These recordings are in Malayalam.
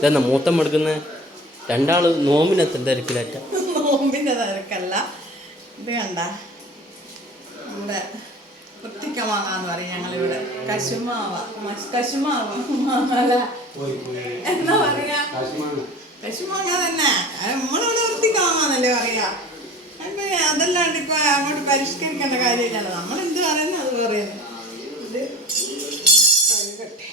ഇതെന്നാ മൂത്തം എടുക്കുന്ന രണ്ടാള് നോമ്പിനെത്ര തിരക്കിലാറ്റ നോമ്പിന്റെ തിരക്കല്ല. ഇത് കണ്ട ഇവിടെ കുത്തിക്ക മാങ്ങാന്ന് പറയും ഞങ്ങളിവിടെ. കശുമാവ എന്നാ പറയാ? കശുമാങ്ങ തന്നെ. നമ്മളിവിടെ വൃത്തിക്ക മാങ്ങാന്നല്ലേ പറയാ. അതല്ലാണ്ട് ഇപ്പൊ അങ്ങോട്ട് പരിഷ്കരിക്കേണ്ട കാര്യമില്ലല്ലോ. നമ്മളെന്ത് പറയുന്നു അത് പറയുന്നു. ഇത് കഴുകട്ടെ.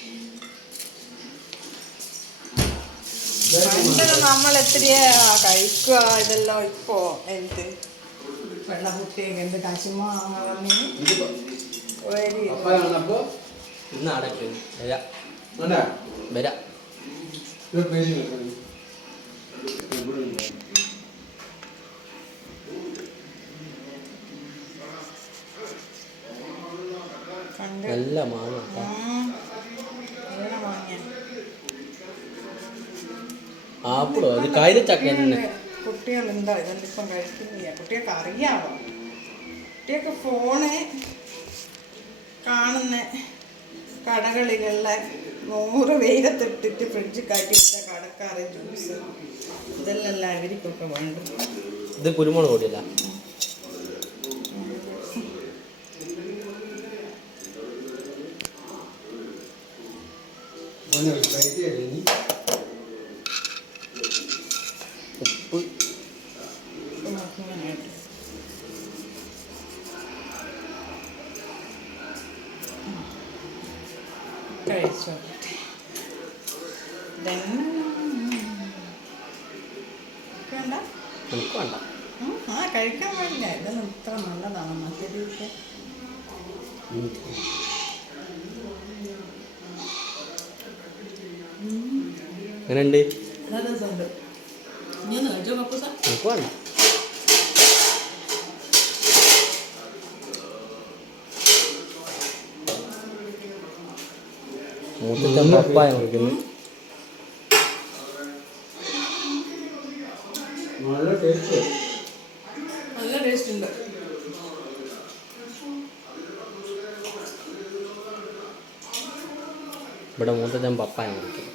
പണ്ടൊക്കെ നമ്മൾ എത്രയാ കഴിക്കുക ഇതെല്ലാം. ഇപ്പോ എന്ത് വെള്ളക്കുട്ടിയൊക്കെ എന്ത് കശുമാങ്ങ നല്ല മാങ്ങ ആപ്പിളോ അത് കൈതച്ചക്ക കുട്ടികളുണ്ടോ ഇതെല്ലാം ഇപ്പം കഴിക്കുന്നില്ല. കുട്ടികൾക്ക് അറിയാമോ? കുട്ടിയൊക്കെ ഫോണ് കാണുന്ന കടകളിലുള്ള 100 വെയിലത്തിട്ടിട്ട് ഫ്രിഡ്ജ് കാറ്റി വെച്ച കടക്കാറ് ജ്യൂസ് ഇതെല്ലാം അവർക്കൊക്കെ വേണ്ടത്. ഇത് കുരുമുളക് പൊടിയല്ല. ഉപ്പ് കഴിച്ചോട്ടെ. വേണ്ട നമുക്ക് വേണ്ട. കഴിക്കാൻ പാടില്ല. ഇതൊന്നും ഇത്ര നല്ലതാണ് മറ്റേതൊക്കെ. എങ്ങനെയുണ്ട്? രസമുണ്ട്. നീ ഒന്ന് കഴിച്ചോ കപ്പൂസ. നമുക്ക് വേണ്ട. മൂത്തച്ഛൻ പപ്പായ മുറിക്കുന്നു. നല്ല ടേസ്റ്റ് ഉണ്ട്. ഇവിടെ മൂത്തച്ഛൻ പപ്പായ മുറിക്കുന്നു.